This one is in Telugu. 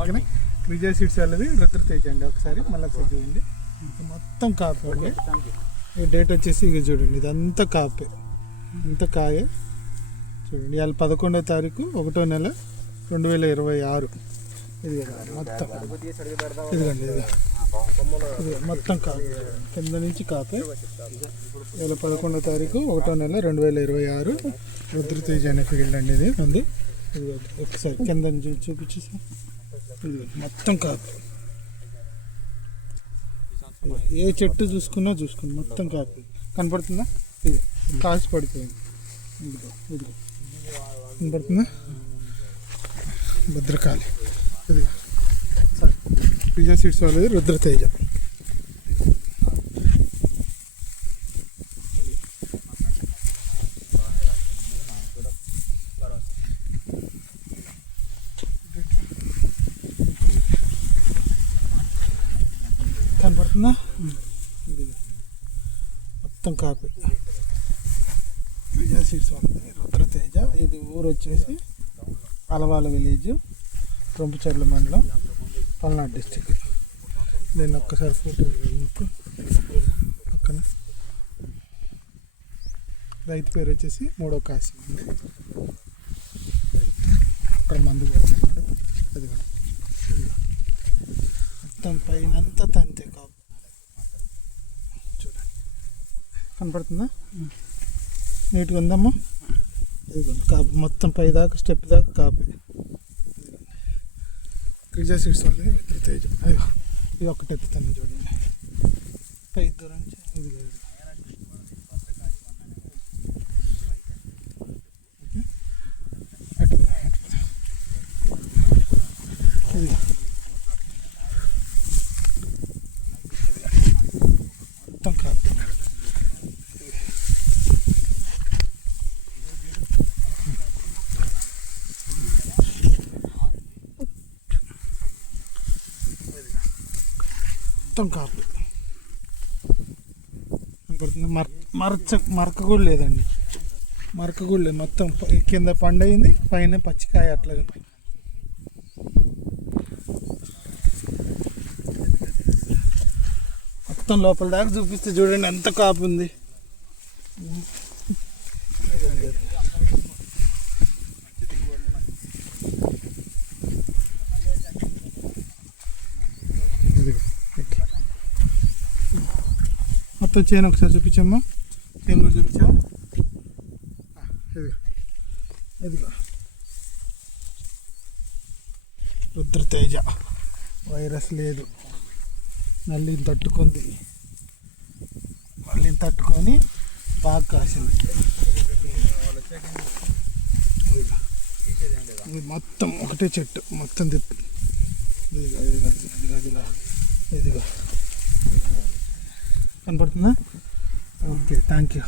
పక్కనే విజయ్ సీడ్స్ వాళ్ళది రుద్రతేజ అండి. ఒకసారి మళ్ళీ చూడండి, మొత్తం కాపే అండి. ఈ డేట్ వచ్చేసి ఇక చూడండి, ఇదంతా కాపే, ఇంత కాయే చూడండి. ఇవాళ 11వ తారీఖు 1వ నెల 2026. ఇది మొత్తం ఇదిగండి, ఇది మొత్తం కాపే, కింద నుంచి కాపే. ఇవాళ 11వ తారీఖు 1వ నెల 2026 రుద్రతేజ అనే ఫీల్డ్ అండి. ఇది ముందు ఇది ఒకసారి కింద నుంచి చూపించేసి, ఇది మొత్తం కాపే. ఏ చెట్టు చూసుకున్నా మొత్తం కాపే కనపడుతుందా? ఇది కాసి పడిపోయింది. ఇదిగో కనపడుతుందా? భద్రకాళి. ఇది విజయ్ సీడ్స్ వాళ్ళది రుద్రతేజ. కనపడుతుందా? ఇది మొత్తం కాపీ విజయ్ సీడ్స్ వాళ్ళది రుద్రతేజ. ఇది ఊరు వచ్చేసి అలవాల విలేజ్, రొంపిచెర్ల మండలం, పల్నాడు డిస్టిక్. నేను ఒక్కసారి ఫోటో పక్కన రైతు పేరు వచ్చేసి 3వ కాశీ అండి. అక్కడ మందు కొడుతున్నాడు. అది మొత్తం పైన అంతా తంతే కాపు చూడండి, కనపడుతుందా? నీట్గా ఉందమ్మా. ఇదిగోండి కాపు మొత్తం పై దాకా, స్టెప్ దాకా కాపే. విజయ్ సీడ్స్ వాళ్ళది రుద్రతేజ. అయ్యో ఇది ఒకటి ఎత్తుతాను చూడండి, పై దూరం ఇది మొత్తం కాపే. మొత్తం కాపే కనపడుతుంది. మరక కూడా లేదండి, మరక కూడా లేదు. మొత్తం కింద పండయింది, పైన పచ్చికాయ అట్లాగే. మొత్తం లోపల దాకా చూపిస్తే చూడండి ఎంత కాపు ఉంది. మొత్తం చేను ఒకసారి చూపించమ్మా, చేను కూడా చూపించావా? ఇదిగో రుద్రతేజ, వైరస్ లేదు, నల్లిని తట్టుకుంది, నల్లిని తట్టుకొని బాగా కాసింది. ఇది మొత్తం ఒకటే చెట్టు, మొత్తం తిప్పి ఇదిగో కనపడుతుందా? Okay, thank you.